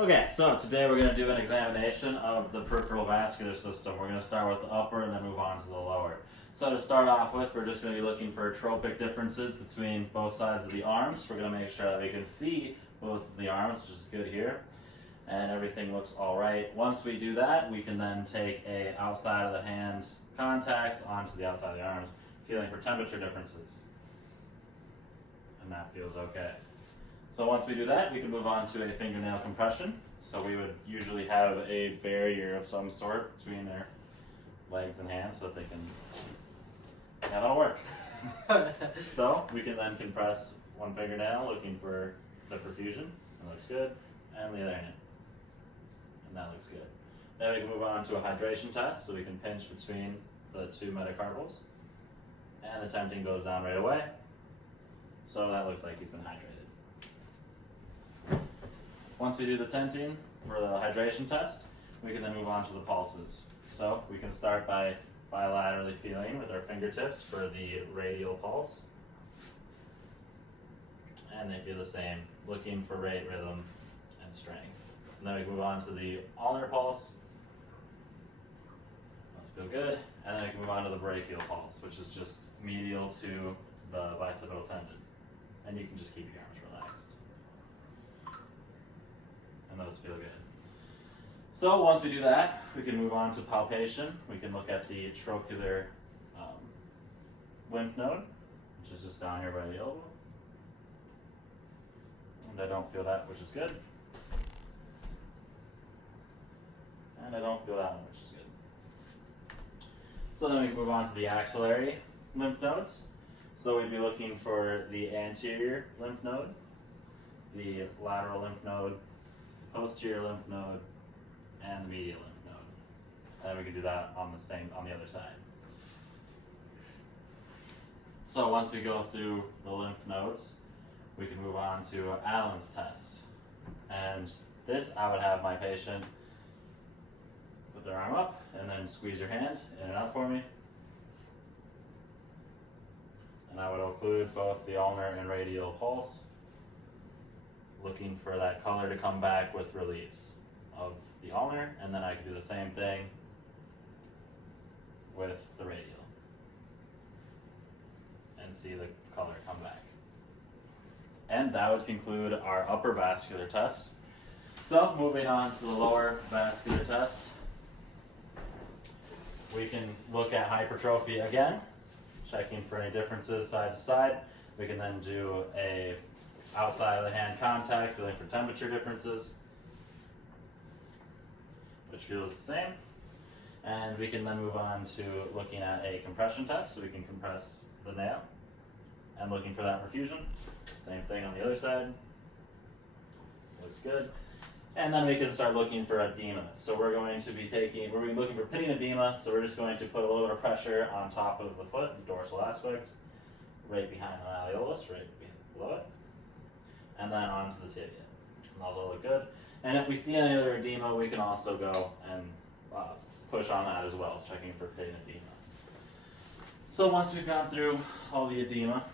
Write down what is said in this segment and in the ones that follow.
Okay, so today we're going to do an examination of the peripheral vascular system. We're going to start with the upper and then move on to the lower. So to start off with, we're just going to be looking for tropic differences between both sides of the arms. We're going to make sure that we can see both of the arms, which is good here. And everything looks alright. Once we do that, we can then take a outside of the hand contact onto the outside of the arms, feeling for temperature differences. And that feels okay. So once we do that, we can move on to a fingernail compression. So we would usually have a barrier of some sort between their legs and hands so that they can, yeah, that'll work. So we can then compress one fingernail looking for the perfusion. That looks good. And the other hand. And that looks good. Then we can move on to a hydration test, so we can pinch between the two metacarpals. And the tenting goes down right away. So that looks like he's been hydrated. Once we do the tenting for the hydration test, we can then move on to the pulses. So we can start by bilaterally feeling with our fingertips for the radial pulse. And they feel the same, looking for rate, rhythm, and strength. And then we can move on to the ulnar pulse. Those feel good. And then we can move on to the brachial pulse, which is just medial to the bicipital tendon. And you can just keep your arms relaxed. And those feel good. So once we do that, we can move on to palpation. We can look at the trochlear lymph node, which is just down here by the elbow. And I don't feel that, which is good. And I don't feel that one, which is good. So then we can move on to the axillary lymph nodes. So we'd be looking for the anterior lymph node, the lateral lymph node, posterior lymph node, and the medial lymph node. And we could do that on the other side. So once we go through the lymph nodes, we can move on to Allen's test. And this, I would have my patient put their arm up and then squeeze your hand in and out for me. And I would occlude both the ulnar and radial pulse, looking for that color to come back with release of the ulnar, and then I could do the same thing with the radial and see the color come back. And that would conclude our upper vascular test. So moving on to the lower vascular test, we can look at hypertrophy again, checking for any differences side to side. We can then do a outside of the hand contact, feeling for temperature differences, which feels the same. And we can then move on to looking at a compression test, so we can compress the nail and looking for that perfusion. Same thing on the other side. Looks good. And then we can start looking for edema. So we're going to be looking for pitting edema, so we're just going to put a little bit of pressure on top of the foot, the dorsal aspect, right behind the malleolus, right below it, and then onto the tibia. And those all look good. And if we see any other edema, we can also go and push on that as well, checking for pitting edema. So once we've gone through all the edema,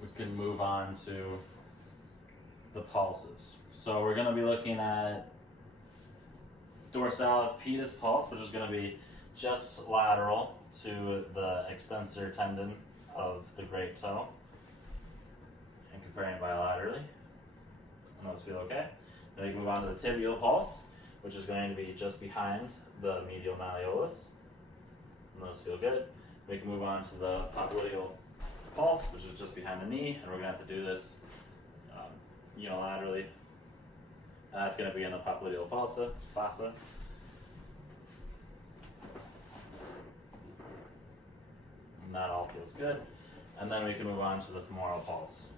we can move on to the pulses. So we're going to be looking at dorsalis pedis pulse, which is going to be just lateral to the extensor tendon of the great toe, and comparing bilaterally. And those feel okay. Then we can move on to the tibial pulse, which is going to be just behind the medial malleolus. And those feel good. We can move on to the popliteal pulse, which is just behind the knee, and we're going to have to do this unilaterally. And that's going to be in the popliteal fossa. And that all feels good. And then we can move on to the femoral pulse.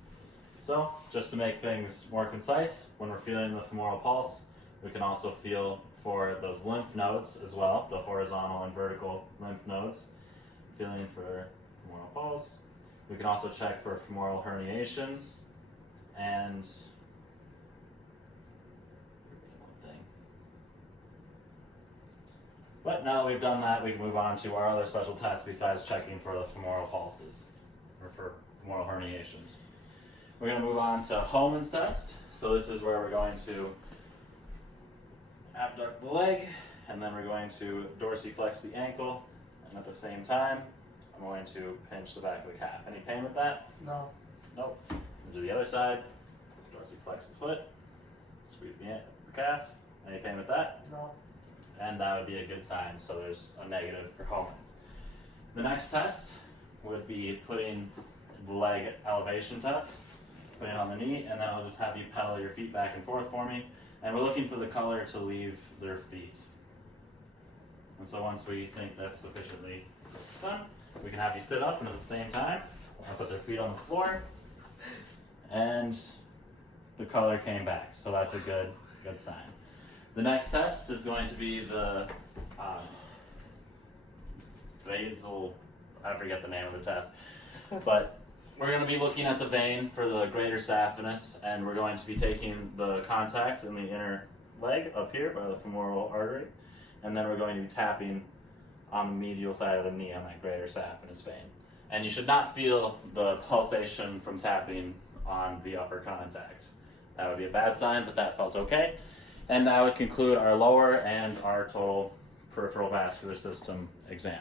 So, just to make things more concise, when we're feeling the femoral pulse, we can also feel for those lymph nodes as well, the horizontal and vertical lymph nodes, feeling for femoral pulse. We can also check for femoral herniations, and but now that we've done that, we can move on to our other special tests besides checking for the femoral pulses, or for femoral herniations. We're going to move on to Homan's test. So this is where we're going to abduct the leg, and then we're going to dorsiflex the ankle, and at the same time, I'm going to pinch the back of the calf. Any pain with that? No. Nope. Do the other side. Dorsiflex the foot, squeeze the calf. Any pain with that? No. And that would be a good sign, so there's a negative for Homans. The next test would be putting the leg elevation test, putting it on the knee, and then I'll just have you pedal your feet back and forth for me. And we're looking for the color to leave their feet. And so once we think that's sufficiently done, we can have you sit up, and at the same time, I'll put their feet on the floor, and the color came back. So that's a good sign. The next test is going to be the vasal, I forget the name of the test, but we're going to be looking at the vein for the greater saphenous, and we're going to be taking the contact in the inner leg up here by the femoral artery, and then we're going to be tapping on the medial side of the knee on that greater saphenous vein. And you should not feel the pulsation from tapping on the upper contact. That would be a bad sign, but that felt okay. And that would conclude our lower and our total peripheral vascular system exam.